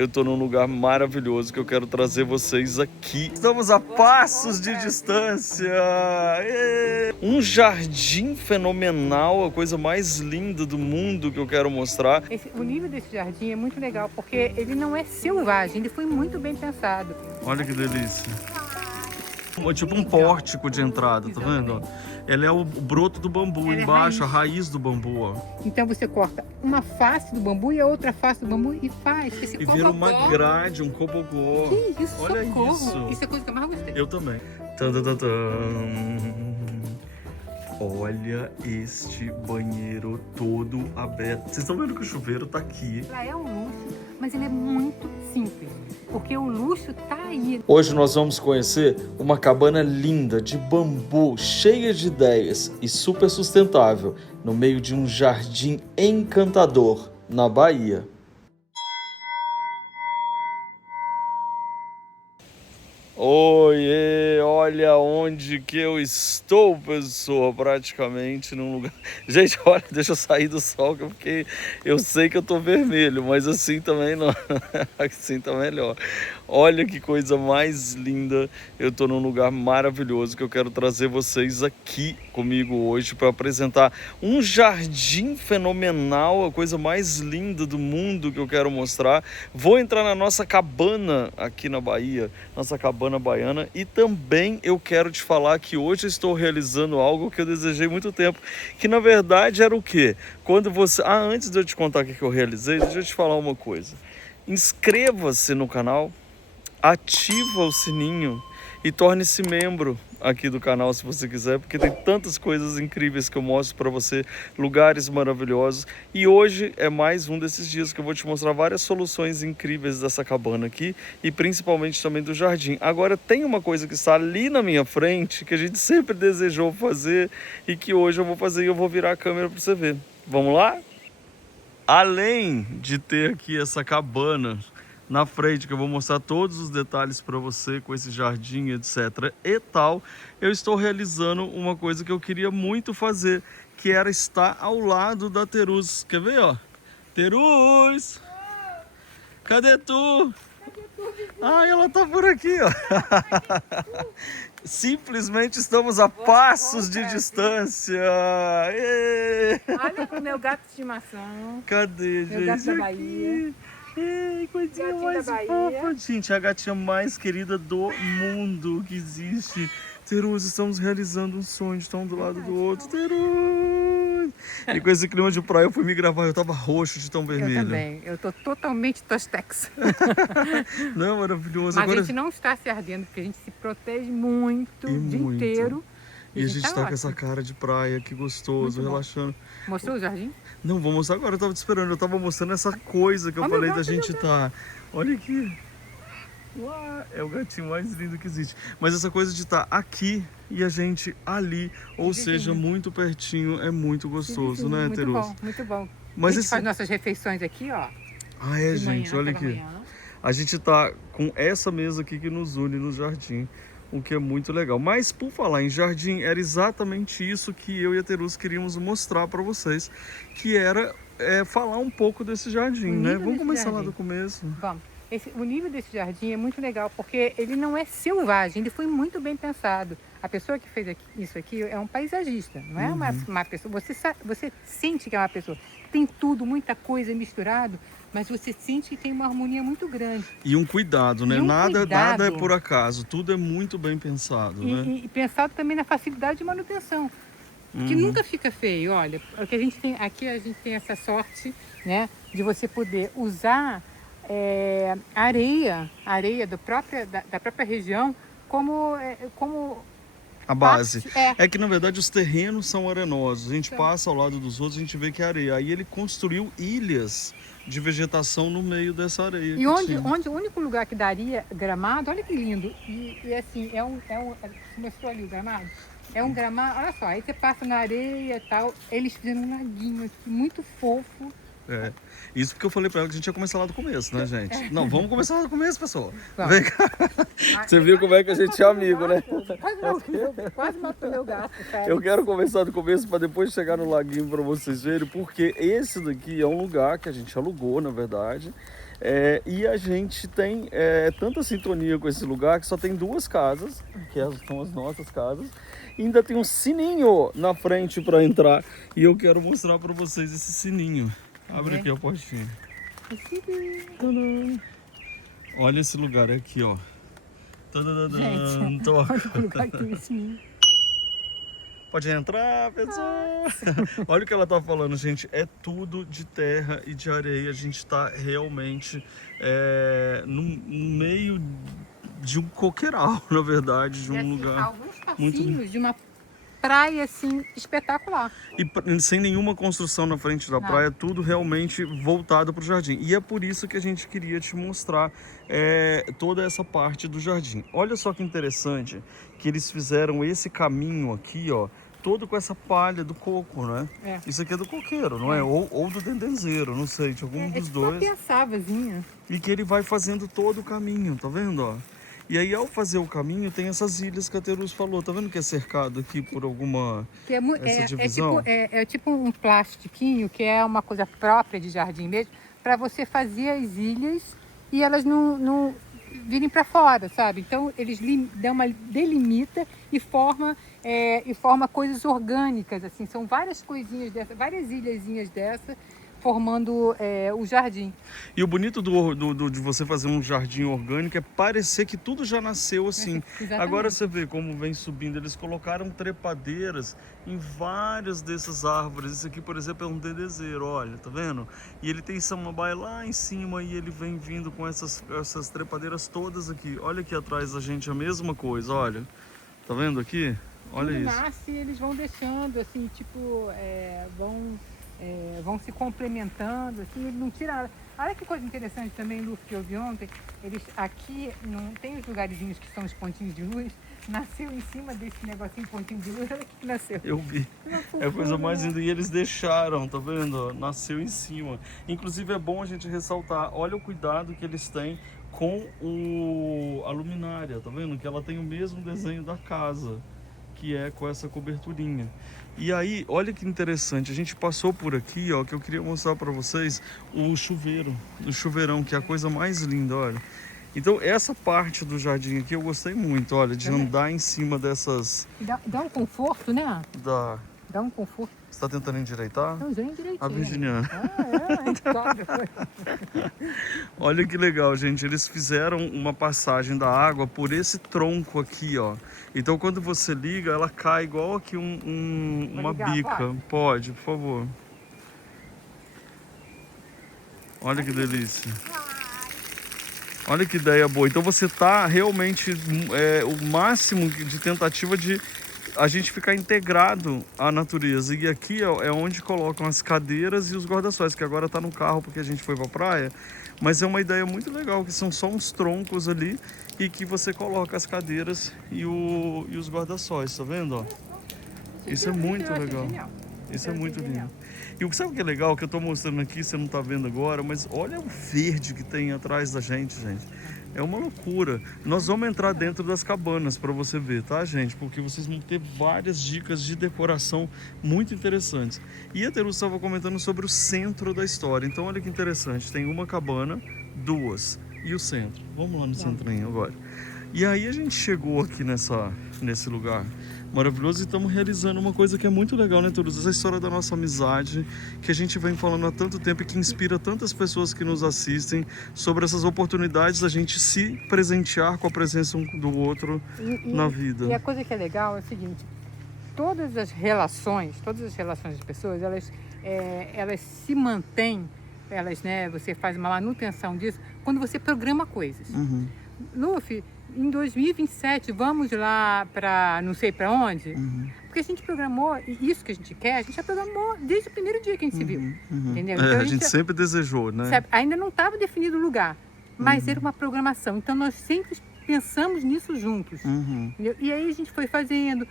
Eu tô num lugar maravilhoso que eu quero trazer vocês aqui. Estamos a passos de distância. Um jardim fenomenal, a coisa mais linda do mundo que eu quero mostrar. O nível desse jardim é muito legal, porque ele não é selvagem, ele foi muito bem pensado. Olha que delícia. É tipo um pórtico de entrada, tá vendo? Ela é o broto do bambu embaixo, a raiz do bambu, ó. Então você corta uma face do bambu e a outra face do bambu e faz. E vira uma grade, um cobogó. Que isso, olha socorro. Isso. Isso é a coisa que eu mais gostei. Eu também. Olha este banheiro todo aberto. Vocês estão vendo que o chuveiro tá aqui. Ela é um luxo, mas ele é muito simples, porque o luxo tá aí. Hoje nós vamos conhecer uma cabana linda de bambu, cheia de ideias e super sustentável, no meio de um jardim encantador, na Bahia. Oiê, olha onde que eu estou, pessoa, praticamente num lugar... Gente, olha, deixa eu sair do sol, porque eu sei que eu tô vermelho, mas assim também não, assim tá melhor. Olha que coisa mais linda, eu tô num lugar maravilhoso que eu quero trazer vocês aqui comigo hoje para apresentar um jardim fenomenal, a coisa mais linda do mundo que eu quero mostrar. Vou entrar na nossa cabana aqui na Bahia, nossa cabana baiana, e também eu quero te falar que hoje eu estou realizando algo que eu desejei muito tempo, que na verdade era o quê? Quando você... antes de eu te contar o que eu realizei, deixa eu te falar uma coisa. Inscreva-se no canal, ativa o sininho e torne-se membro aqui do canal se você quiser, porque tem tantas coisas incríveis que eu mostro para você, lugares maravilhosos. E hoje é mais um desses dias que eu vou te mostrar várias soluções incríveis dessa cabana aqui e principalmente também do jardim. Agora tem uma coisa que está ali na minha frente que a gente sempre desejou fazer e que hoje eu vou fazer e eu vou virar a câmera para você ver. Vamos lá? Além de ter aqui essa cabana na frente, que eu vou mostrar todos os detalhes para você com esse jardim, etc e tal, eu estou realizando uma coisa que eu queria muito fazer, que era estar ao lado da Teruz. Quer ver, ó? Teruz! Cadê tu? Ela tá por aqui, ó. Simplesmente estamos a passos de distância. Olha pro meu gato de estimação. Cadê, gente? Meu gato da Bahia. Ei, coisinha mais fofa, gente. A gatinha mais querida do mundo que existe. Teruz, estamos realizando um sonho de estar um do lado do outro. Teruz! E com esse clima de praia eu fui me gravar, eu tava roxo de tão vermelho. Eu também, eu tô totalmente tostex. Não é maravilhoso? Mas agora... a gente não está se ardendo, porque a gente se protege muito o dia inteiro. E a gente tá com essa cara de praia, que gostoso, relaxando. Mostrou o jardim? Não, vou mostrar agora, eu tava te esperando, eu tava mostrando essa coisa que eu falei da gente tá. Olha aqui. Uau, é o gatinho mais lindo que existe. Mas essa coisa de estar aqui e a gente ali, ou seja, muito pertinho, é muito gostoso, né, Teruz? Muito bom, muito bom. Mas a gente faz nossas refeições aqui, ó. Gente, olha aqui. A gente tá com essa mesa aqui que nos une no jardim, o que é muito legal. Mas por falar em jardim, era exatamente isso que eu e a Teruz queríamos mostrar para vocês, que era falar um pouco desse jardim, né? Vamos começar lá do começo. Vamos. O nível desse jardim é muito legal, porque ele não é selvagem, ele foi muito bem pensado. A pessoa que fez isso aqui é um paisagista, não é uma pessoa. Você sente que é uma pessoa. Tem tudo, muita coisa misturado, mas você sente que tem uma harmonia muito grande. E um cuidado, né? Nada é por acaso, tudo é muito bem pensado, né? E pensado também na facilidade de manutenção, que nunca fica feio. Olha, o que a gente tem aqui, a gente tem essa sorte, né, de você poder usar areia da própria região como a base. É que na verdade os terrenos são arenosos, a gente passa ao lado dos outros, a gente vê que é areia. Aí ele construiu ilhas de vegetação no meio dessa areia. E onde o único lugar que daria gramado, olha que lindo. E assim, você mostrou ali o gramado? É um gramado, olha só, aí você passa na areia e tal, eles fizeram um laguinho aqui, muito fofo. Isso porque eu falei pra ela que a gente ia começar lá do começo, né, gente? Não, vamos começar lá do começo, pessoal. Vem cá. Você viu como é que a gente é amigo, né? Quase matou meu gato, cara. Eu quero começar do começo para depois chegar no laguinho para vocês verem, porque esse daqui é um lugar que a gente alugou, na verdade. E a gente tem tanta sintonia com esse lugar que só tem 2 casas, que são as nossas casas, e ainda tem um sininho na frente para entrar. E eu quero mostrar para vocês esse sininho. Abre aqui a portinha. Tadã. Olha esse lugar aqui, ó. Gente, olha o lugar que tem esse sininho. Pode entrar, pessoal. Olha o que ela tá falando, gente. É tudo de terra e de areia. A gente tá realmente no meio de um coqueiral, na verdade, de um assim, lugar alguns muito passinhos de uma praia assim espetacular. e sem nenhuma construção na frente da praia, tudo realmente voltado para o jardim. E é por isso que a gente queria te mostrar toda essa parte do jardim. Olha só que interessante que eles fizeram esse caminho aqui, ó, todo com essa palha do coco, né? Isso aqui é do coqueiro, não é? Ou do dendenzeiro, não sei, de algum dos tipo dois. uma piaçavazinha. E que ele vai fazendo todo o caminho, tá vendo, ó? E aí, ao fazer o caminho, tem essas ilhas que a Teruz falou. Tá vendo que é cercado aqui por alguma essa divisão? É tipo um plastiquinho, que é uma coisa própria de jardim mesmo, para você fazer as ilhas e elas não virem para fora, sabe? Então, eles dão uma delimita e forma coisas orgânicas, assim. São várias coisinhas dessas, várias ilhazinhas dessas, formando o jardim. E o bonito de você fazer um jardim orgânico é parecer que tudo já nasceu assim. Agora você vê como vem subindo. Eles colocaram trepadeiras em várias dessas árvores. Esse aqui, por exemplo, é um dendezeiro, olha, tá vendo? E ele tem samambaia lá em cima e ele vem vindo com essas trepadeiras todas aqui. Olha aqui atrás da gente a mesma coisa, olha. Tá vendo aqui? Olha tudo isso. Nasce e eles vão deixando, assim, tipo, vão se complementando, assim, ele não tira nada. Olha que coisa interessante também, Lu, que eu vi ontem, eles aqui, não tem os lugarzinhos que são os pontinhos de luz, nasceu em cima desse negocinho, pontinho de luz, olha o que nasceu. Eu vi. É a coisa mais linda. E eles deixaram, tá vendo? Nasceu em cima. Inclusive é bom a gente ressaltar, olha o cuidado que eles têm com a luminária, tá vendo? Que ela tem o mesmo desenho da casa, que é com essa coberturinha. E aí, olha que interessante, a gente passou por aqui, ó, que eu queria mostrar para vocês o chuveirão, que é a coisa mais linda, olha. Então, essa parte do jardim aqui eu gostei muito, olha, de andar em cima dessas... Dá um conforto, né? Dá um conforto. Você tá tentando endireitar? Não, já endireitinho. A Virginiana. Claro. Olha que legal, gente. Eles fizeram uma passagem da água por esse tronco aqui, ó. Então, quando você liga, ela cai igual aqui uma bica. Pode, por favor. Olha que delícia. Olha que ideia boa. Então, você tá realmente o máximo de tentativa de a gente ficar integrado à natureza. E aqui é onde colocam as cadeiras e os guarda-sóis, que agora tá no carro porque a gente foi pra praia. Mas é uma ideia muito legal, que são só uns troncos ali e que você coloca as cadeiras e os guarda-sóis, tá vendo? Ó? Isso é muito legal. Isso é muito lindo. E sabe o que é legal? Que eu tô mostrando aqui, você não tá vendo agora, mas olha o verde que tem atrás da gente. É uma loucura. Nós vamos entrar dentro das cabanas para você ver, tá, gente? Porque vocês vão ter várias dicas de decoração muito interessantes. E a Teruz estava comentando sobre o centro da história. Então, olha que interessante. Tem uma cabana, 2 e o centro. Vamos lá no centrinho agora. E aí a gente chegou aqui nesse lugar maravilhoso e estamos realizando uma coisa que é muito legal, né, Teruz? Essa história da nossa amizade, que a gente vem falando há tanto tempo e que inspira tantas pessoas que nos assistem sobre essas oportunidades da gente se presentear com a presença um do outro na vida. E a coisa que é legal é o seguinte, todas as relações de pessoas, elas se mantêm, né, você faz uma manutenção disso quando você programa coisas. Luffy, em 2027 vamos lá para não sei para onde, porque a gente programou, e isso que a gente quer, a gente já programou desde o primeiro dia que a gente se viu, entendeu? Então, a gente sempre desejou, né? Sabe, ainda não estava definido o lugar, mas era uma programação, então nós sempre pensamos nisso juntos, entendeu? E aí a gente foi fazendo,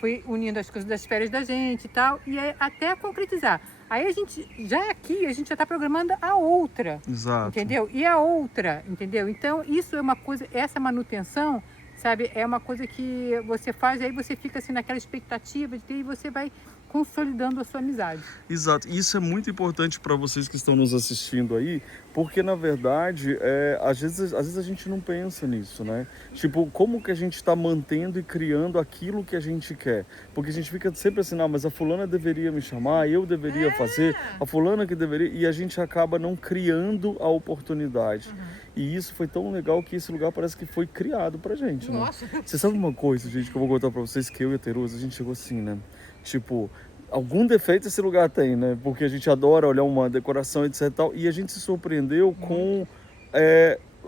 foi unindo as coisas das férias da gente e tal, e aí, até concretizar. Aí a gente já está programando a outra, exato, entendeu? E a outra, entendeu? Então isso é uma coisa, essa manutenção, sabe, é uma coisa que você faz, aí você fica assim naquela expectativa de ter, e você vai consolidando a sua amizade. Exato, isso é muito importante para vocês que estão nos assistindo aí, porque na verdade, às vezes a gente não pensa nisso, né? Tipo, como que a gente está mantendo e criando aquilo que a gente quer? Porque a gente fica sempre assim, não, mas a fulana deveria me chamar, eu deveria fazer, a fulana que deveria, e a gente acaba não criando a oportunidade. E isso foi tão legal que esse lugar parece que foi criado pra gente, né? Nossa. Você sabe uma coisa, gente, que eu vou contar pra vocês, que eu e a Teruza, a gente chegou assim, né? Tipo, algum defeito esse lugar tem, né? Porque a gente adora olhar uma decoração, etc e tal, e a gente se surpreendeu com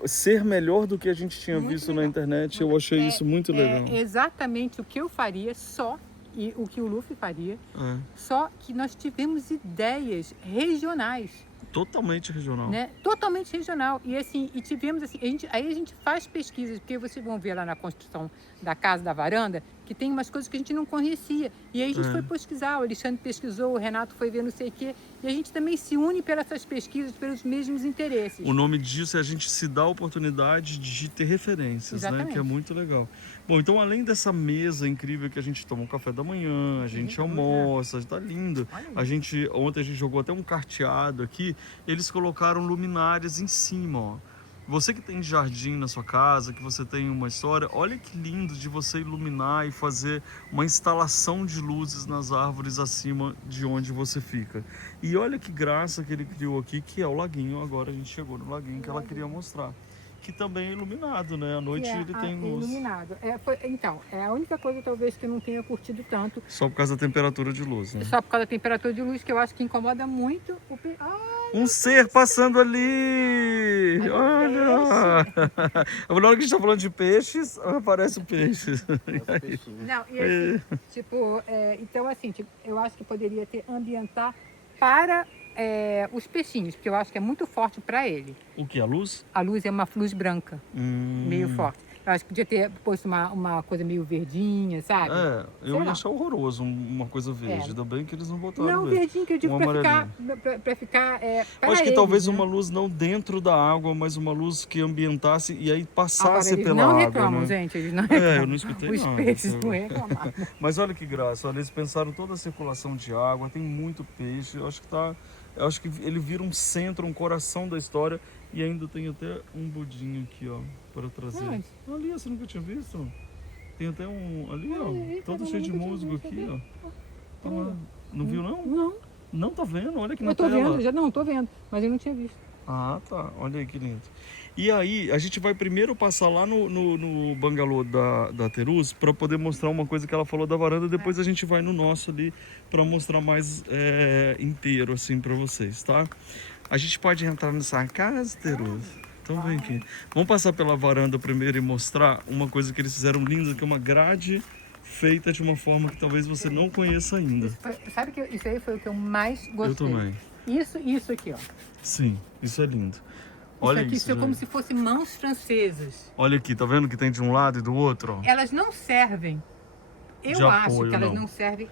ser melhor do que a gente tinha Muito visto legal. na internet. Eu achei isso muito legal. É exatamente o que eu faria, só, e o que o Luffy faria, só que nós tivemos ideias regionais. Totalmente regional. Né? Totalmente regional. E assim, e tivemos assim, aí a gente faz pesquisas, porque vocês vão ver lá na construção da casa, da varanda, que tem umas coisas que a gente não conhecia. E aí a gente foi pesquisar, o Alexandre pesquisou, o Renato foi ver não sei o quê. E a gente também se une pelas essas pesquisas, pelos mesmos interesses. O nome disso é a gente se dar a oportunidade de ter referências, né? Que é muito legal. Bom, então além dessa mesa incrível que a gente toma um café da manhã, a gente almoça, tá lindo. Ontem a gente jogou até um carteado aqui, eles colocaram luminárias em cima, ó. Você que tem jardim na sua casa, que você tem uma história, olha que lindo de você iluminar e fazer uma instalação de luzes nas árvores acima de onde você fica. E olha que graça que ele criou aqui, que é o laguinho. Agora a gente chegou no laguinho que ela queria mostrar. Que também é iluminado, né? À noite ele tem luz. Iluminado. Então, é a única coisa talvez que eu não tenha curtido tanto. Só por causa da temperatura de luz, né? Só por causa da temperatura de luz, que eu acho que incomoda muito o um ser passando ali! Olha! Na hora que a gente tá falando de peixes, aparece o peixe. Não, e assim, tipo, então assim, tipo, eu acho que poderia ter ambientar para os peixinhos, porque eu acho que é muito forte para ele. O que? A luz? A luz é uma luz branca, meio forte. Eu acho que podia ter posto uma coisa meio verdinha, sabe? Eu ia achar horroroso uma coisa verde. Ainda bem que eles não botaram não, verde. Verdinho que eu digo pra ficar eu acho que talvez uma luz não dentro da água, mas uma luz que ambientasse e aí passasse pela água. Eles não reclamam, né? gente, eles não reclamam. Eu não escutei Os nada. peixes não reclamaram. Mas olha que graça, olha, eles pensaram toda a circulação de água, tem muito peixe, eu acho que ele vira um centro, um coração da história. E ainda tem até um budinho aqui, ó, para trazer. Ali, você nunca tinha visto? Tem até um ali, ó, todo cheio de musgo aqui, ó. Olha lá. Não viu, não? Não. Não tá vendo? Olha aqui na Eu tô tela. vendo, tô vendo, mas eu não tinha visto. Ah, tá. Olha aí que lindo. E aí, a gente vai primeiro passar lá no bangalô da Teruz para poder mostrar uma coisa que ela falou da varanda. Depois a gente vai no nosso ali para mostrar mais inteiro, assim, para vocês, tá? A gente pode entrar nessa casa, Teruz? Então vem aqui. Vamos passar pela varanda primeiro e mostrar uma coisa que eles fizeram linda, que é uma grade feita de uma forma que talvez você não conheça ainda. Sabe que isso aí foi o que eu mais gostei? Eu também. Isso aqui, ó. Sim, isso é lindo. Olha isso aqui, isso é como se fossem mãos francesas. Olha aqui, tá vendo que tem de um lado e do outro? Ó. Elas não servem, eu acho que elas não servem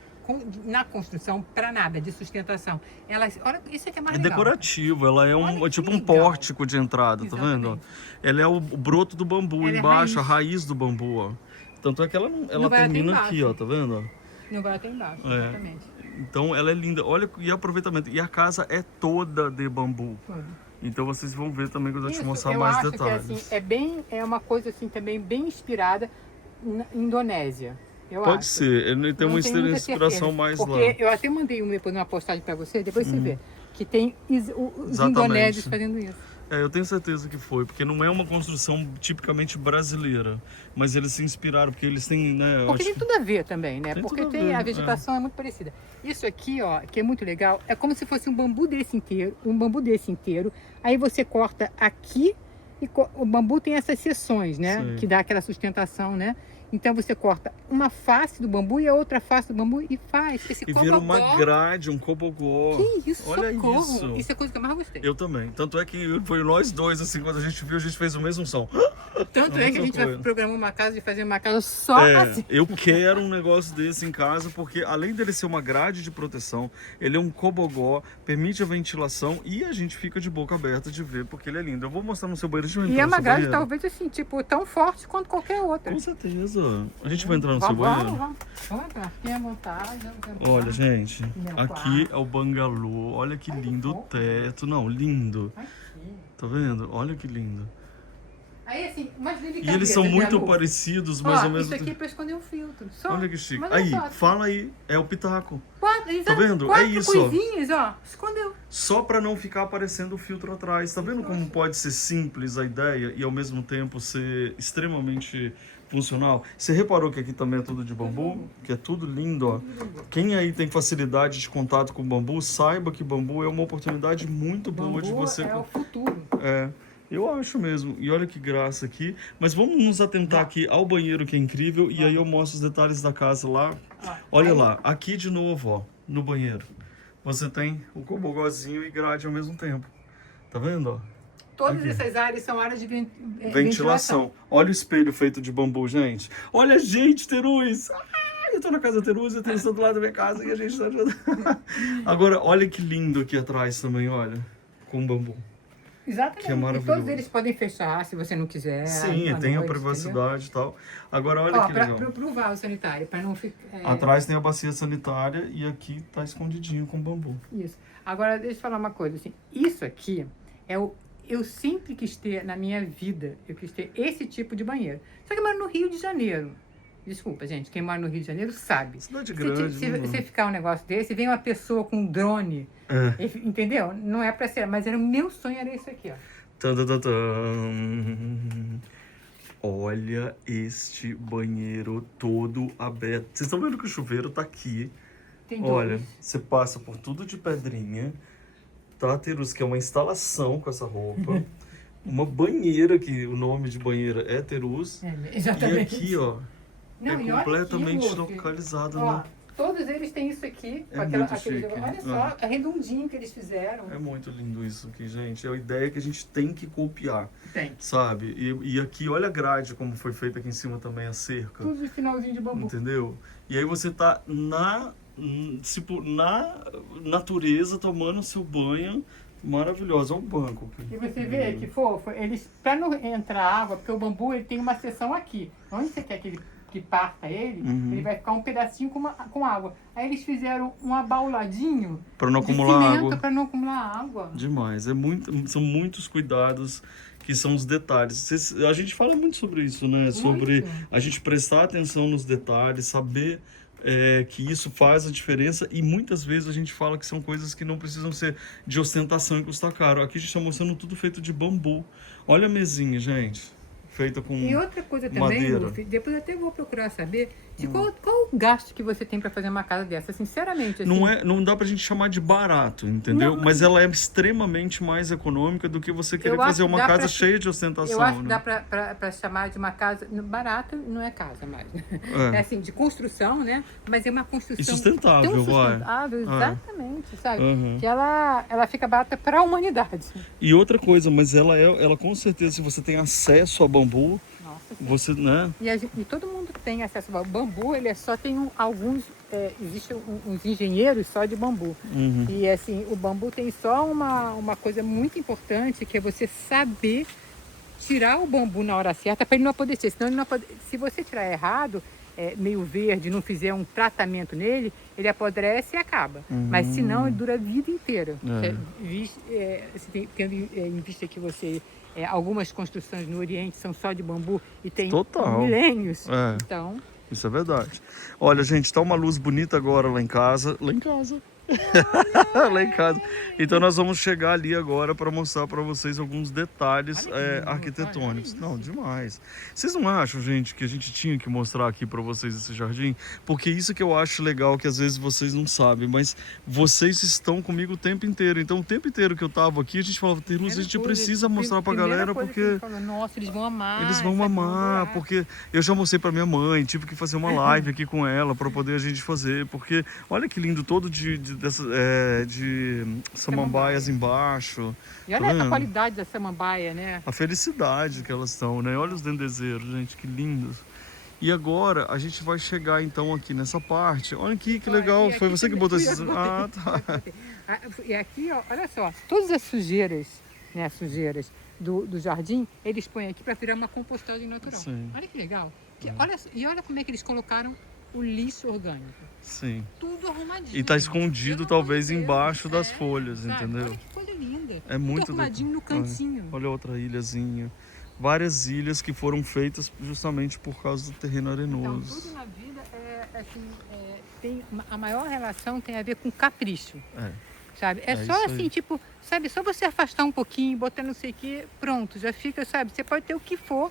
na construção para nada, de sustentação. Elas, olha, isso aqui é mais legal. Decorativo, ela é tipo um pórtico de entrada, tá vendo? Ela é o broto do bambu embaixo, a raiz do bambu, ó. Tanto é que ela termina aqui, ó, tá vendo? Não vai até embaixo, exatamente. Então ela é linda, olha, e aproveitamento. E a casa é toda de bambu. Então vocês vão ver também quando eu te mostrar mais detalhes. Que, assim, é uma coisa assim também bem inspirada na Indonésia. Pode ser, ele tem uma inspiração mais lá. Porque eu até mandei depois uma postagem para você, depois você vê, que tem os indonésios fazendo isso. Eu tenho certeza que foi, porque não é uma construção tipicamente brasileira, mas eles se inspiraram, porque eles têm, né... Porque tem tudo a ver também, né? Porque a vegetação é muito parecida. Isso aqui, ó, que é muito legal, é como se fosse um bambu desse inteiro, aí você corta aqui, e o bambu tem essas seções, né? Sim. Que dá aquela sustentação, né? Então você corta uma face do bambu e a outra face do bambu e faz esse cobogó. E vira uma grade, um cobogó. Que isso, olha socorro. Isso é a coisa que eu mais gostei. Eu também. Tanto é que foi nós dois, assim, quando a gente viu, a gente fez o mesmo som. Tanto é que a gente vai programar uma casa e fazer uma casa só assim. Eu quero um negócio desse em casa, porque além dele ser uma grade de proteção, ele é um cobogó, permite a ventilação e a gente fica de boca aberta de ver, porque ele é lindo. Eu vou mostrar no seu banheiro. E é uma grade talvez assim, tipo, tão forte quanto qualquer outra. Com certeza. lindo. A gente vai entrar no seu banheiro? Vamos, fiquem à vontade. Olha, gente, Meu aqui é o bangalô. Olha que lindo o teto. Não, lindo. Aqui. Tá vendo? Olha que lindo. Aí, assim, umas E delicadezas, eles são né, muito Lu? parecidos, mas Ó, ao mesmo isso aqui é tempo. pra esconder um filtro. Só. Olha que chique. Mas Aí, olha só, fala aí. É o pitaco. tá vendo? É Quatro isso, ó. coisinhas, ó. Escondeu. Só para não ficar aparecendo o filtro atrás. Tá vendo como pode ser simples a ideia e ao mesmo tempo ser extremamente funcional? Você reparou que aqui também é tudo de bambu? Que é tudo lindo, ó. Quem aí tem facilidade de contato com bambu, saiba que bambu é uma oportunidade muito boa de Bambu você... é o futuro. É, eu acho mesmo. E olha que graça aqui. Mas vamos nos atentar aqui ao banheiro, que é incrível, e aí eu mostro os detalhes da casa lá. Olha lá, aqui de novo, ó, no banheiro. Você tem o cobogozinho e grade ao mesmo tempo. Tá vendo, ó? Todas Aqui. essas áreas são áreas de Ventilação. Olha o espelho feito de bambu, gente. Olha a gente, Teruz! Eu tô na casa da Teruz, a Teruz tá do lado da minha casa e a gente tá... Agora, olha que lindo aqui atrás também, olha. Com bambu. Exatamente. Que é E maravilhoso. todos eles podem fechar se você não quiser. Sim, à tem a noite, privacidade e tal. Agora, olha Ó, que legal. pro vaso sanitário, para não ficar... Atrás tem a bacia sanitária e aqui tá escondidinho com bambu. Isso. Agora, deixa eu falar uma coisa, assim, isso aqui é o... Eu sempre quis ter na minha vida, eu quis ter esse tipo de banheiro. Só que eu moro no Rio de Janeiro. Desculpa, gente, quem mora no Rio de Janeiro sabe. Cidade grande, Se né? você ficar um negócio desse, vem uma pessoa com um drone, entendeu? Não é pra ser, mas era o meu sonho, era isso aqui, ó. Tan, tan, tan, tan. Olha este banheiro todo aberto. Vocês estão vendo que o chuveiro tá aqui. Tem Olha, dois. você passa por tudo de pedrinha. Tá, Terus, que é uma instalação com essa roupa. Uma banheira, que o nome de banheira é Terus. E Exatamente. aqui, ó, Não, é e olha completamente aqui, Luffy. localizado, Ó, né? todos eles têm isso aqui. É com muito aquele, chique. olha só, é redondinho que eles fizeram. É muito lindo isso aqui, gente. É a ideia que a gente tem que copiar, Tem. sabe? E aqui, olha a grade como foi feita aqui em cima também, a cerca. Tudo de finalzinho de bambu. Entendeu? E aí você tá na natureza tomando o seu banho maravilhoso. Olha o banco aqui. E você vê que fofo, eles, para não entrar água, porque o bambu ele tem uma seção aqui. Onde você quer que parta ele, ele vai ficar um pedacinho com água. Aí eles fizeram um abauladinho Para não de acumular cimento água. para não acumular água. Demais. São muitos cuidados que são os detalhes. A gente fala muito sobre isso, né? Sobre a gente prestar atenção nos detalhes, saber que isso faz a diferença, e muitas vezes a gente fala que são coisas que não precisam ser de ostentação e custar caro. Aqui a gente está mostrando tudo feito de bambu. Olha a mesinha, gente. Feita com E outra coisa também, madeira. Luffy, depois eu até vou procurar saber de qual o gasto que você tem para fazer uma casa dessa, sinceramente. Assim, Não dá pra gente chamar de barato, entendeu? Não, mas ela é extremamente mais econômica do que você querer Eu acho fazer que uma dá casa pra- cheia de ostentação, eu acho que né? dá para chamar de uma casa barata, não é casa mais. É assim, de construção, né? Mas é uma construção E sustentável, tão vai. sustentável, exatamente, sabe? Uhum. Que ela fica barata para a humanidade. E outra coisa, mas ela com certeza, se você tem acesso a bambu, Nossa, você, né? e todo mundo tem acesso ao bambu, ele só tem alguns, existem uns engenheiros só de bambu. Uhum. E assim, o bambu tem só uma coisa muito importante, que é você saber tirar o bambu na hora certa para ele não apodrecer. Senão ele não se você tirar errado, meio verde, não fizer um tratamento nele, ele apodrece e acaba. Mas senão ele dura a vida inteira. Tendo em vista que algumas construções no Oriente são só de bambu e tem milênios. Então, isso é verdade. Olha, gente, tá uma luz bonita agora lá em casa. Lá em casa. Lá em casa. Então nós vamos chegar ali agora para mostrar para vocês alguns detalhes arquitetônicos. Não, demais. Vocês não acham, gente, que a gente tinha que mostrar aqui para vocês esse jardim? Porque isso que eu acho legal, que às vezes vocês não sabem, mas vocês estão comigo o tempo inteiro. Então o tempo inteiro que eu tava aqui, a gente falava, Teruz, a gente precisa mostrar pra galera, porque nossa, eles vão amar. eles vão amar, porque eu já mostrei pra minha mãe, tive que fazer uma live aqui com ela para poder a gente fazer, porque olha que lindo, todo de samambaias embaixo. E olha a qualidade da samambaia, né? A felicidade que elas estão, né? Olha os dendezeiros, gente, que lindos. E agora a gente vai chegar então aqui nessa parte. Olha aqui, que legal. Foi você que botou esses... Ah, tá. E aqui, ó, olha só, todas as sujeiras, do jardim, eles põem aqui para virar uma compostagem natural. Sim. Olha que legal. Olha como é que eles colocaram o lixo orgânico. Sim. Tudo arrumadinho. E tá escondido Pelo talvez amor de embaixo Deus. das folhas, sabe? entendeu? Olha que coisa linda. É muito Tudo arrumadinho no cantinho. Olha outra ilhazinha. Várias ilhas que foram feitas justamente por causa do terreno Então, arenoso. tudo na vida a maior relação tem a ver com capricho. Sabe? É só isso assim, aí. tipo, sabe, só você afastar um pouquinho, botar não sei o que, pronto, já fica, sabe? Você pode ter o que for,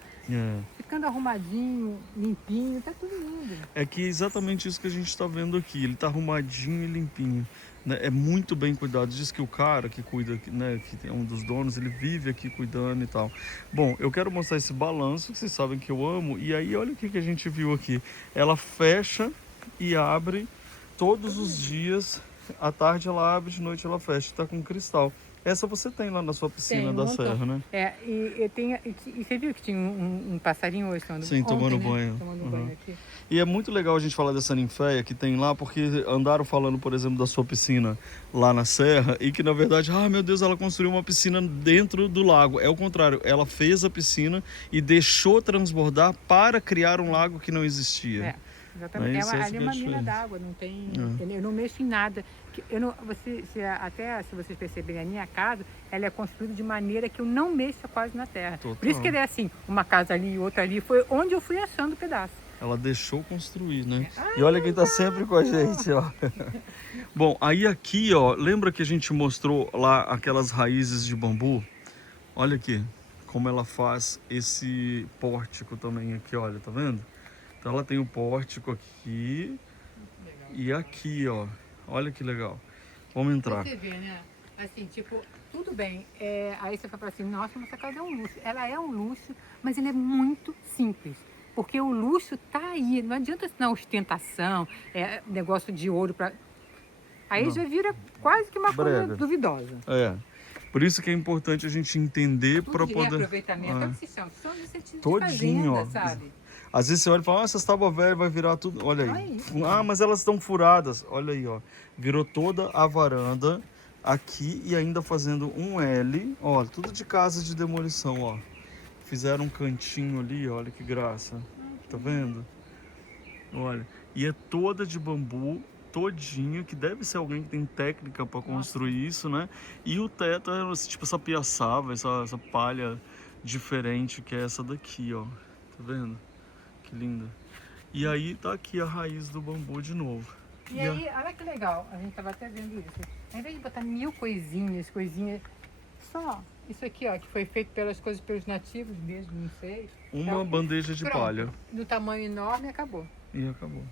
ficando arrumadinho, limpinho, tá tudo lindo. É que é exatamente isso que a gente está vendo aqui. Ele tá arrumadinho e limpinho, né? É muito bem cuidado. Diz que o cara que cuida, né, que é um dos donos, ele vive aqui cuidando e tal. Bom, eu quero mostrar esse balanço que vocês sabem que eu amo. E aí olha o que a gente viu aqui. Ela fecha e abre todos os dias. À tarde ela abre, de noite ela fecha. Tá com cristal. Essa você tem lá na sua piscina Tem, da montão. Serra, né? E você viu que tinha um passarinho hoje Tomando ontem, banho. Né? Tomando banho aqui. E é muito legal a gente falar dessa ninféia que tem lá, porque andaram falando, por exemplo, da sua piscina lá na Serra, e que na verdade, meu Deus, ela construiu uma piscina dentro do lago. É o contrário, ela fez a piscina e deixou transbordar para criar um lago que não existia. Exatamente. Ali é uma mina diferença. d'água, não tem. Eu não mexo em nada. Se vocês perceberem, a minha casa ela é construída de maneira que eu não mexo quase na terra. Total. Por isso que ele é assim, uma casa ali e outra ali, foi onde eu fui achando o pedaço. Ela deixou construir, né? E olha quem tá sempre com a gente, ó. Bom, aí aqui, ó, lembra que a gente mostrou lá aquelas raízes de bambu? Olha aqui, como ela faz esse pórtico também aqui, olha, tá vendo? Então ela tem o pórtico aqui e aqui, ó. Olha que legal. Vamos entrar. Você vê, né? Assim, tipo, tudo bem. Aí você fala assim, nossa, essa casa é um luxo. Ela é um luxo, mas ele é muito simples. Porque o luxo tá aí. Não adianta na ostentação, negócio de ouro para. Aí já vira quase que uma coisa duvidosa. Por isso que é importante a gente entender para poder. Aproveitamento, é são de sentido todinho, de fazenda, sabe? Às vezes você olha e fala, essas tábuas velhas vai virar tudo. Olha aí. Mas elas estão furadas. Olha aí, ó. Virou toda a varanda aqui e ainda fazendo um L. Ó, tudo de casa de demolição, ó. Fizeram um cantinho ali, olha que graça. Tá vendo? Olha. E é toda de bambu, todinho, que deve ser alguém que tem técnica para construir isso, né? E o teto é tipo essa piaçava, essa palha diferente que é essa daqui, ó. Tá vendo? Que linda. E aí tá aqui a raiz do bambu de novo. E aí, olha que legal, a gente tava até vendo isso. Ao invés de botar 1000 coisinhas, só isso aqui, ó, que foi feito pelos nativos mesmo, não sei. Uma bandeja de palha. Do tamanho enorme, acabou. E acabou.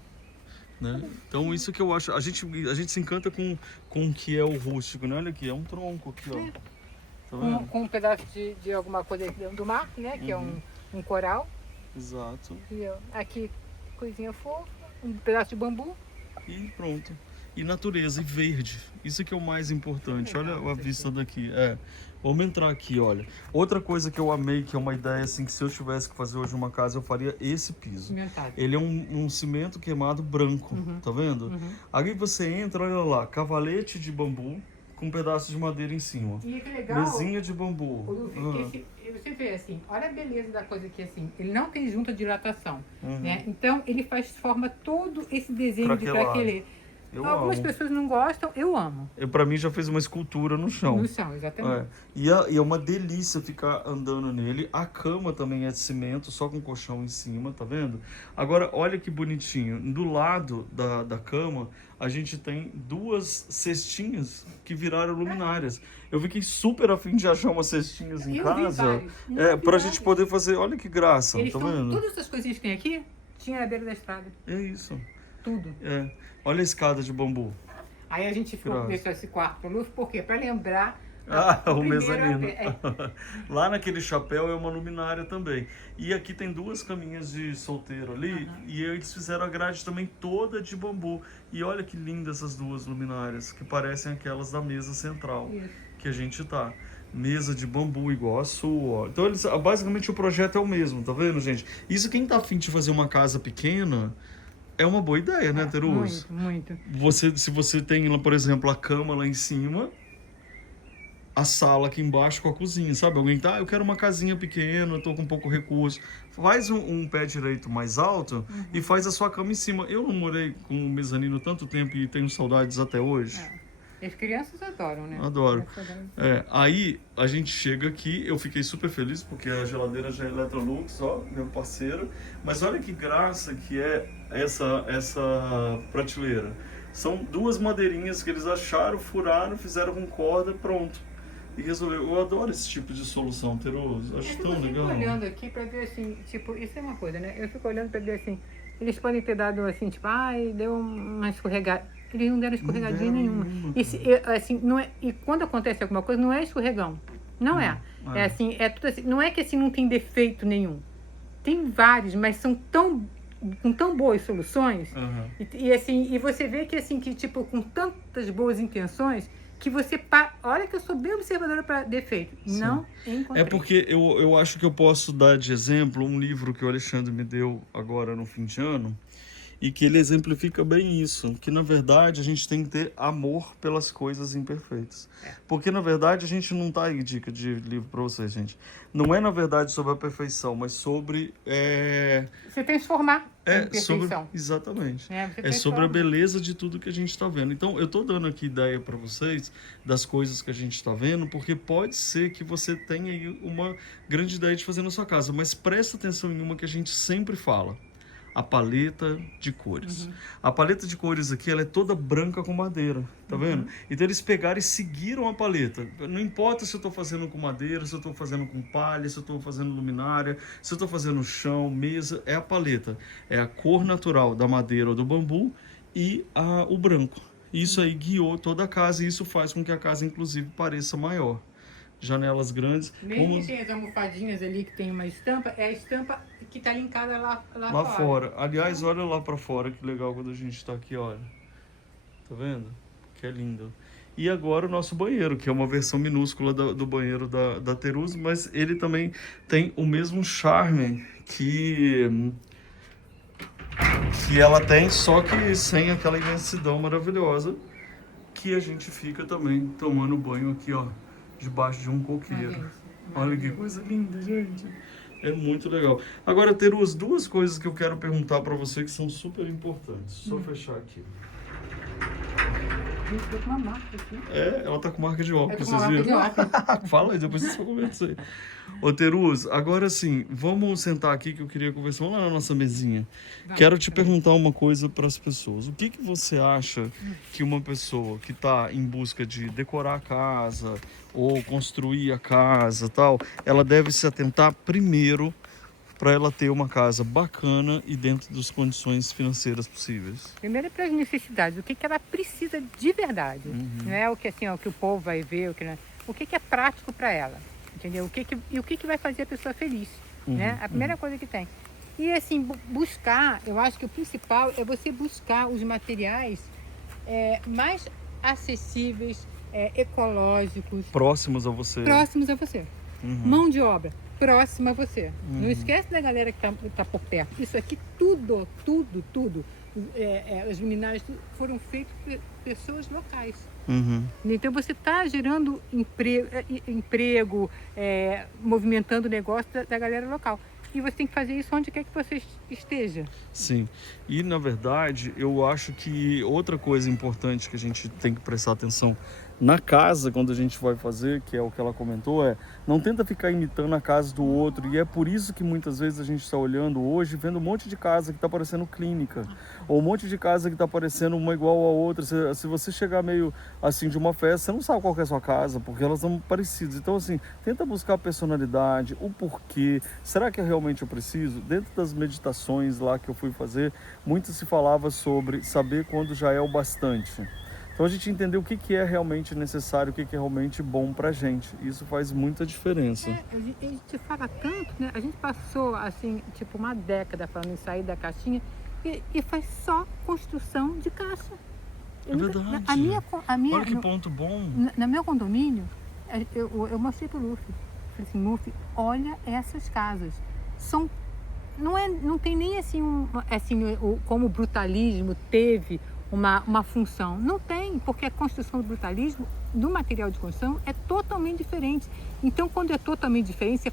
Né? Então isso que eu acho, a gente se encanta com o que é o rústico, né? Olha aqui, é um tronco aqui, ó. Tá vendo? Com um pedaço de alguma coisa aqui dentro do mar, né? Que é um coral. Exato. E aqui, coisinha fofa, um pedaço de bambu. E pronto. E natureza, e verde. Isso que é o mais importante. Olha a vista daqui. Vamos entrar aqui, olha. Outra coisa que eu amei, que é uma ideia assim, que se eu tivesse que fazer hoje uma casa, eu faria esse piso. Cimentado. Ele é um cimento queimado branco, tá vendo? Aí você entra, olha lá, cavalete de bambu com um pedaço de madeira em cima. E que legal. Mesinha de bambu. Você vê assim, olha a beleza da coisa aqui assim, ele não tem junta de dilatação, né? Então ele forma todo esse desenho de craquelê. Algumas pessoas não gostam, eu amo. Pra mim já fez uma escultura no chão. No chão, exatamente. E é uma delícia ficar andando nele. A cama também é de cimento, só com colchão em cima, tá vendo? Agora, olha que bonitinho. Do lado da cama, a gente tem duas cestinhas que viraram luminárias. Eu fiquei super afim de achar umas cestinhas em casa. Pra gente poder fazer, olha que graça, tá vendo? Todas essas coisinhas que tem aqui, tinha na beira da estrada. É isso. Tudo. Olha a escada de bambu. Aí a gente deixou esse quarto para luz, por quê? Para lembrar. O mezanino. Lá naquele chapéu é uma luminária também. E aqui tem duas caminhas de solteiro ali. E eles fizeram a grade também toda de bambu. E olha que lindas essas duas luminárias, que parecem aquelas da mesa central que a gente tá. Mesa de bambu igual a sua. Então basicamente o projeto é o mesmo, tá vendo, gente? Isso quem tá afim de fazer uma casa pequena... É uma boa ideia, né, Teruz? Muito. Se você tem, por exemplo, a cama lá em cima, a sala aqui embaixo com a cozinha, sabe? Alguém tá, eu quero uma casinha pequena, eu tô com pouco recurso. Faz um pé direito mais alto e faz a sua cama em cima. Eu não morei com um mezanino tanto tempo e tenho saudades até hoje. As crianças adoram, né? Adoro. Aí a gente chega aqui, eu fiquei super feliz porque a geladeira já é Electrolux, ó, meu parceiro. Mas olha que graça que é essa prateleira. São 2 madeirinhas que eles acharam, furaram, fizeram com corda, pronto. E resolveu. Eu adoro esse tipo de solução, Teroso. Acho tão legal. Eu fico olhando aqui pra ver assim, tipo, isso é uma coisa, né? Eu fico olhando pra ver assim, eles podem ter dado assim, tipo, ai, deu uma escorregada. Eles não deram escorregadinha nenhuma. Assim, não é, e quando acontece alguma coisa, não é escorregão. Não é. É assim, é tudo assim. Não é que assim não tem defeito nenhum. Tem vários, mas são com tão boas soluções. E assim, e você vê que assim, que tipo, com tantas boas intenções, que você... Olha que eu sou bem observadora para defeito. Sim. Não encontrei. É porque eu acho que eu posso dar de exemplo um livro que o Alexandre me deu agora no fim de ano, e que ele exemplifica bem isso, que na verdade a gente tem que ter amor pelas coisas imperfeitas. Porque na verdade a gente não tá aí, dica de livro para vocês, gente. Não é na verdade sobre a perfeição, mas sobre... Você transformar em perfeição. Exatamente. É sobre a beleza de tudo que a gente está vendo. Então eu tô dando aqui ideia para vocês das coisas que a gente está vendo, porque pode ser que você tenha aí uma grande ideia de fazer na sua casa, mas presta atenção em uma que a gente sempre fala. A paleta de cores. A paleta de cores aqui, ela é toda branca com madeira, tá vendo? Então eles pegaram e seguiram a paleta. Não importa se eu tô fazendo com madeira, se eu tô fazendo com palha, se eu tô fazendo luminária, se eu tô fazendo chão, mesa, é a paleta. É a cor natural da madeira ou do bambu e o branco. Isso aí guiou toda a casa e isso faz com que a casa, inclusive, pareça maior. Janelas grandes. Mesmo que tem as almofadinhas ali que tem uma estampa, é a estampa que está linkada lá fora. Aliás, olha lá para fora, que legal quando a gente está aqui, olha. Tá vendo? Que é lindo. E agora o nosso banheiro, que é uma versão minúscula do banheiro da Teruso, mas ele também tem o mesmo charme que ela tem, só que sem aquela imensidão maravilhosa que a gente fica também tomando banho aqui, ó, debaixo de um coqueiro. Olha que coisa linda, gente. É muito legal. Agora, Teruso, 2 coisas que eu quero perguntar para você que são super importantes. Só fechar aqui. A gente tá com uma marca aqui. Ela tá com marca de óculos, vocês viram? Fala aí, depois vocês conversam aí. Ô, Teruso, agora sim, vamos sentar aqui que eu queria conversar. Vamos lá na nossa mesinha. Quero te perguntar uma coisa para as pessoas. O que você acha que uma pessoa que está em busca de decorar a casa ou construir a casa e tal, ela deve se atentar primeiro para ela ter uma casa bacana e dentro das condições financeiras possíveis? Primeiro é para as necessidades, o que ela precisa de verdade. Não é o que assim, o que o povo vai ver, o que é prático para ela, entendeu? O que vai fazer a pessoa feliz, né? A primeira coisa que tem. E assim, buscar, eu acho que o principal é você buscar os materiais mais acessíveis, ecológicos. Próximos a você. Próximos a você. Mão de obra próxima a você. Não esquece da galera que tá por perto. Isso aqui tudo, as luminárias foram feitas por pessoas locais. Então você está gerando emprego, movimentando o negócio da galera local. E você tem que fazer isso onde quer que você esteja. Sim. E, na verdade, eu acho que outra coisa importante que a gente tem que prestar atenção na casa, quando a gente vai fazer, que é o que ela comentou, não tenta ficar imitando a casa do outro. E é por isso que muitas vezes a gente está olhando hoje, vendo um monte de casa que está parecendo clínica. Ou um monte de casa que está parecendo uma igual a outra. Se você chegar meio assim de uma festa, você não sabe qual que é a sua casa, porque elas são parecidas. Então, assim, tenta buscar a personalidade, o porquê. Será que realmente eu preciso? Dentro das meditações lá que eu fui fazer, muito se falava sobre saber quando já é o bastante. Então a gente entender o que é realmente necessário, o que é realmente bom pra gente. Isso faz muita diferença. A gente fala tanto, né? A gente passou, assim, tipo uma década falando em sair da caixinha e faz só construção de caixa. É verdade. Olha que ponto bom. No meu condomínio, eu mostrei pro Luffy. Falei assim, Luffy, olha essas casas. Não tem nem assim, como o brutalismo teve uma função. Não tem, porque a construção do brutalismo, do material de construção, é totalmente diferente. Então, quando é totalmente diferente,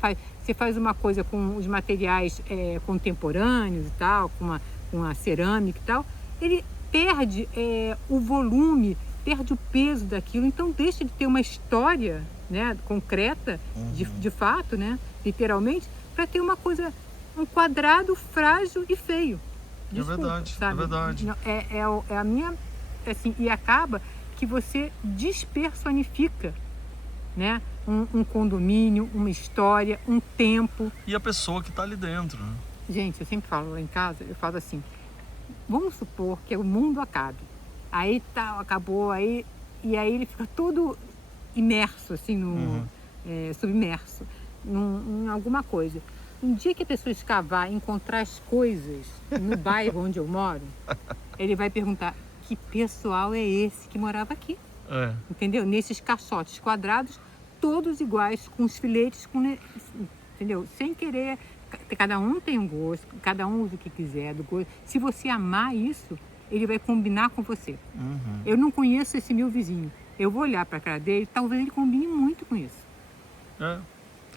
você faz uma coisa com os materiais contemporâneos e tal, com a cerâmica e tal, ele perde o volume, perde o peso daquilo, então deixa de ter uma história, né, concreta, de fato, né, literalmente, para ter uma coisa, um quadrado frágil e feio. Desculpa, É verdade, sabe? é verdade. É a minha, assim, e acaba que você despersonifica, né, um condomínio, uma história, um tempo. E a pessoa que está ali dentro, né? Gente, eu sempre falo lá em casa, eu falo assim, vamos supor que o mundo acabe. Aí tá, acabou, e aí ele fica todo imerso, assim, submerso em alguma coisa. Um dia que a pessoa escavar e encontrar as coisas no bairro onde eu moro, ele vai perguntar, que pessoal é esse que morava aqui? Entendeu? Nesses caixotes quadrados, todos iguais, com os filetes, entendeu? Sem querer, cada um tem um gosto, cada um usa o que quiser do gosto. Se você amar isso, ele vai combinar com você. Eu não conheço esse meu vizinho. Eu vou olhar para a cara dele, talvez ele combine muito com isso.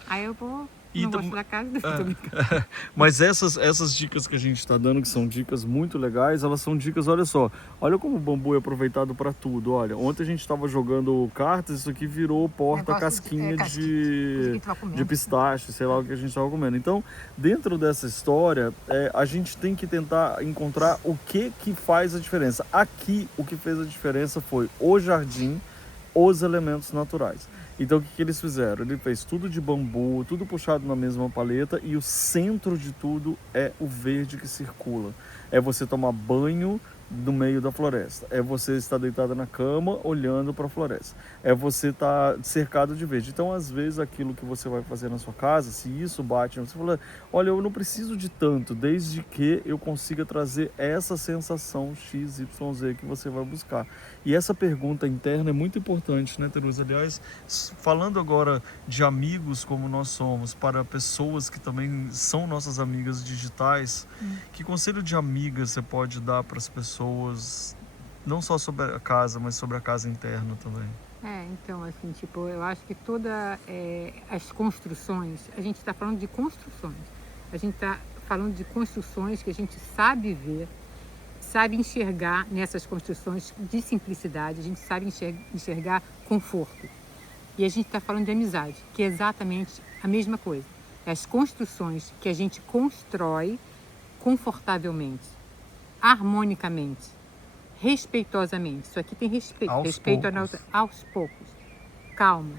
Aí eu vou... Não gosto da casa, tô brincando. Mas essas dicas que a gente está dando, que são dicas muito legais, elas são dicas, olha só, olha como o bambu é aproveitado para tudo. Olha, ontem a gente estava jogando cartas, isso aqui virou porta-casquinha de pistache, sei lá o que a gente estava comendo. Então, dentro dessa história, a gente tem que tentar encontrar o que faz a diferença. Aqui, o que fez a diferença foi o jardim, os elementos naturais. Então o que eles fizeram? Ele fez tudo de bambu, tudo puxado na mesma paleta, e o centro de tudo é o verde que circula. É você tomar banho no meio da floresta. É você estar deitada na cama olhando para a floresta. É você estar cercado de verde. Então, às vezes, aquilo que você vai fazer na sua casa, se isso bate, você fala, olha, eu não preciso de tanto, desde que eu consiga trazer essa sensação XYZ que você vai buscar. E essa pergunta interna é muito importante, né, Teruza? Aliás, falando agora de amigos como nós somos, para pessoas que também são nossas amigas digitais, que conselho de amiga você pode dar para as pessoas, não só sobre a casa, mas sobre a casa interna também? Então, assim, tipo, eu acho que todas as construções, a gente está falando de construções, a gente está falando de construções que a gente sabe ver, sabe enxergar nessas construções de simplicidade, a gente sabe enxergar conforto. E a gente está falando de amizade, que é exatamente a mesma coisa. As construções que a gente constrói confortavelmente, harmonicamente, respeitosamente. Isso aqui tem respeito. Aos poucos. Calma.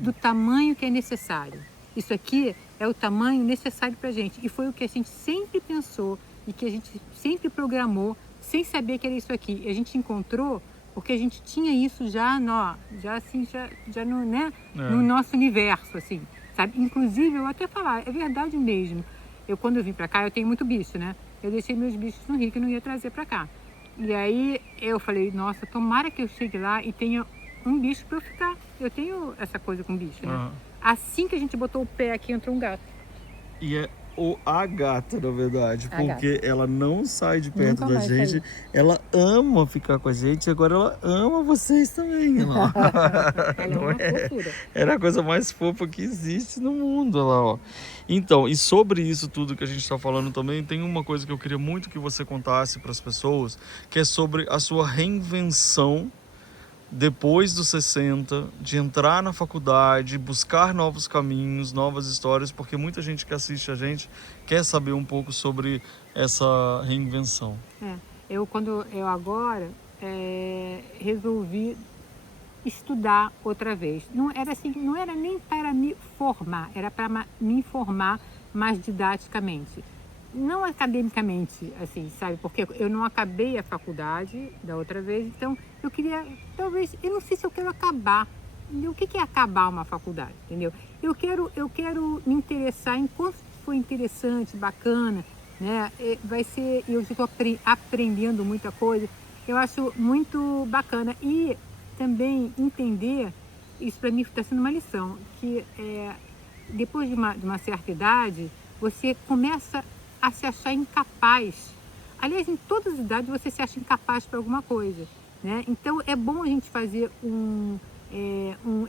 Do tamanho que é necessário. Isso aqui é o tamanho necessário para a gente. E foi o que a gente sempre pensou e que a gente sempre programou, sem saber que era isso aqui. A gente encontrou porque a gente tinha isso já no, né, no nosso universo, assim, sabe? Inclusive, eu até falar, é verdade mesmo. Quando eu vim para cá, eu tenho muito bicho, né? Eu deixei meus bichos no Rio, que eu não ia trazer para cá. E aí eu falei, nossa, tomara que eu chegue lá e tenha um bicho para eu ficar. Eu tenho essa coisa com bicho, né? Assim que a gente botou o pé aqui, entrou um gato. E é a gata, na verdade, porque ela não sai de perto da gente, ela ama ficar com a gente, e agora ela ama vocês também. Ela é uma fofura. Era a coisa mais fofa que existe no mundo, lá, ó. Então, e sobre isso tudo que a gente está falando também, tem uma coisa que eu queria muito que você contasse para as pessoas, que é sobre a sua reinvenção depois dos 60, de entrar na faculdade, buscar novos caminhos, novas histórias, porque muita gente que assiste a gente quer saber um pouco sobre essa reinvenção. Quando eu agora resolvi estudar outra vez. Não era assim, não era nem para me formar, era para me informar mais didaticamente. Não academicamente, assim, sabe? Porque eu não acabei a faculdade da outra vez, então eu queria, talvez, eu não sei se eu quero acabar. Entendeu? O que é acabar uma faculdade, entendeu? Eu quero me interessar em quanto foi interessante, bacana, né? Vai ser, eu já estou aprendendo muita coisa, eu acho muito bacana. E também entender, isso para mim está sendo uma lição, que depois de uma certa idade, você começa a se achar incapaz, aliás, em todas as idades você se acha incapaz para alguma coisa, né? Então é bom a gente fazer um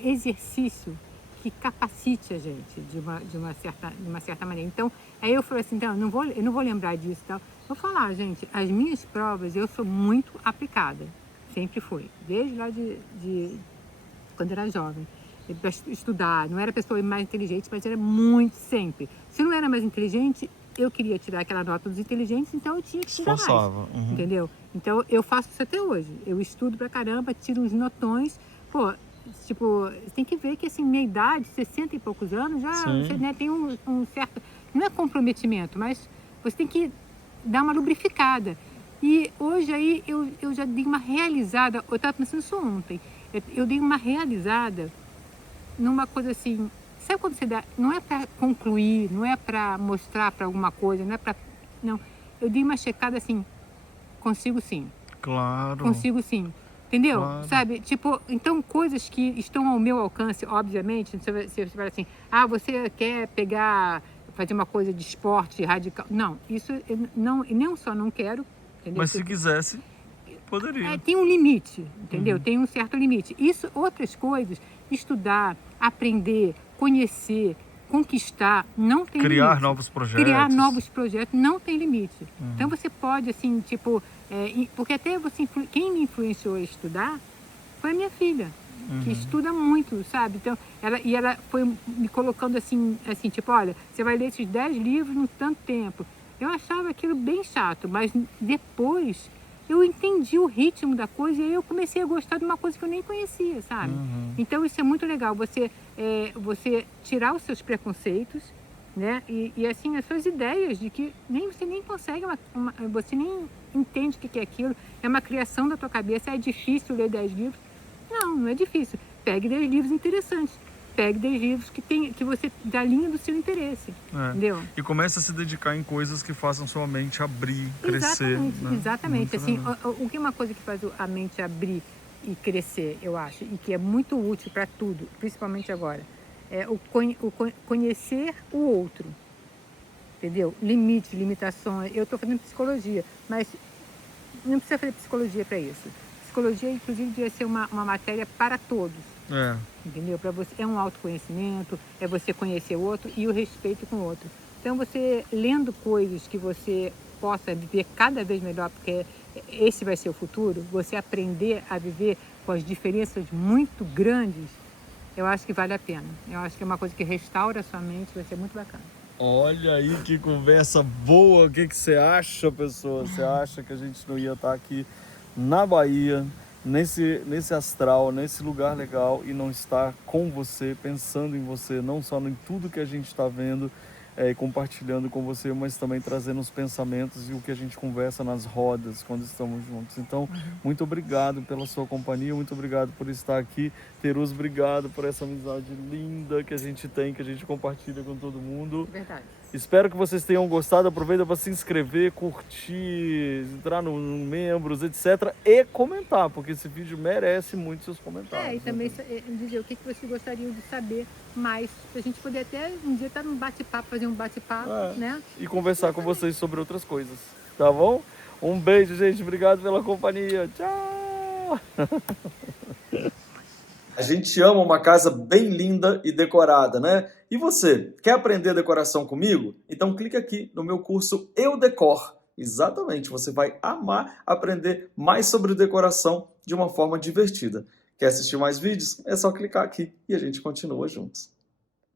exercício que capacite a gente de uma certa maneira. Então, aí eu falei assim, então, eu não vou lembrar disso, tal. Vou falar, gente, as minhas provas eu sou muito aplicada, sempre fui, desde lá de quando era jovem, para estudar. Não era a pessoa mais inteligente, mas era muito sempre. Se eu não era mais inteligente, eu queria tirar aquela nota dos inteligentes, então eu tinha que estudar mais. Esforçava. Entendeu? Então eu faço isso até hoje. Eu estudo pra caramba, tiro uns notões. Pô, tipo, você tem que ver que assim, minha idade, 60 e poucos anos, já Sim. você, né, tem um certo. Não é comprometimento, mas você tem que dar uma lubrificada. E hoje aí eu já dei uma realizada. Eu estava pensando isso ontem. Eu dei uma realizada numa coisa assim. Sabe quando você dá? Não é para concluir, não é para mostrar para alguma coisa, não é para. Não. Eu dei uma checada assim. Consigo sim. Claro. Consigo sim. Entendeu? Claro. Sabe? Tipo, então coisas que estão ao meu alcance, obviamente, você fala assim, você quer fazer uma coisa de esporte radical. Não, isso eu não só não quero, entendeu? Mas se quisesse, poderia. Tem um limite, entendeu? Tem um certo limite. Isso, outras coisas, estudar, aprender, conhecer, conquistar, não tem limite. Criar novos projetos. Criar novos projetos não tem limite. Então você pode, assim, tipo, porque até quem me influenciou a estudar foi a minha filha, que estuda muito, sabe? Então, ela foi me colocando assim, tipo, olha, você vai ler esses 10 livros no tanto tempo. Eu achava aquilo bem chato, mas depois eu entendi o ritmo da coisa e aí eu comecei a gostar de uma coisa que eu nem conhecia, sabe? Então isso é muito legal, você tirar os seus preconceitos, né? E assim, as suas ideias de que você nem consegue, você nem entende o que é aquilo, é uma criação da tua cabeça, é difícil ler 10 livros. Não é difícil. Pegue 10 livros interessantes. Pegue 10 livros que você da linha do seu interesse, entendeu? E comece a se dedicar em coisas que façam sua mente abrir, crescer. Exatamente. Assim, o que é uma coisa que faz a mente abrir e crescer, eu acho, e que é muito útil para tudo, principalmente agora, é o conhecer o outro, entendeu? Limites, limitações. Eu estou fazendo psicologia, mas não precisa fazer psicologia para isso. Psicologia, inclusive, devia ser uma matéria para todos. Entendeu? Para você é um autoconhecimento, é você conhecer o outro e o respeito com o outro. Então você lendo coisas que você possa viver cada vez melhor, porque esse vai ser o futuro, você aprender a viver com as diferenças muito grandes, eu acho que vale a pena. Eu acho que é uma coisa que restaura a sua mente, vai ser muito bacana. Olha aí que conversa boa. O que você acha, pessoa? Você acha que a gente não ia estar aqui na Bahia, nesse astral, nesse lugar legal e não estar com você, pensando em você, não só em tudo que a gente está vendo e compartilhando com você, mas também trazendo os pensamentos e o que a gente conversa nas rodas quando estamos juntos. Então, muito obrigado pela sua companhia, muito obrigado por estar aqui. Teruz, obrigado por essa amizade linda que a gente tem, que a gente compartilha com todo mundo. Verdade. Espero que vocês tenham gostado. Aproveita para se inscrever, curtir, entrar no membros, etc. E comentar, porque esse vídeo merece muito seus comentários. E também dizer o que vocês gostariam de saber mais, para a gente poder até um dia estar num bate-papo, fazer um bate-papo, né? E conversar com vocês sobre outras coisas, tá bom? Um beijo, gente. Obrigado pela companhia. Tchau! A gente ama uma casa bem linda e decorada, né? E você, quer aprender decoração comigo? Então clica aqui no meu curso Eu Decor. Exatamente, você vai amar aprender mais sobre decoração de uma forma divertida. Quer assistir mais vídeos? É só clicar aqui e a gente continua juntos.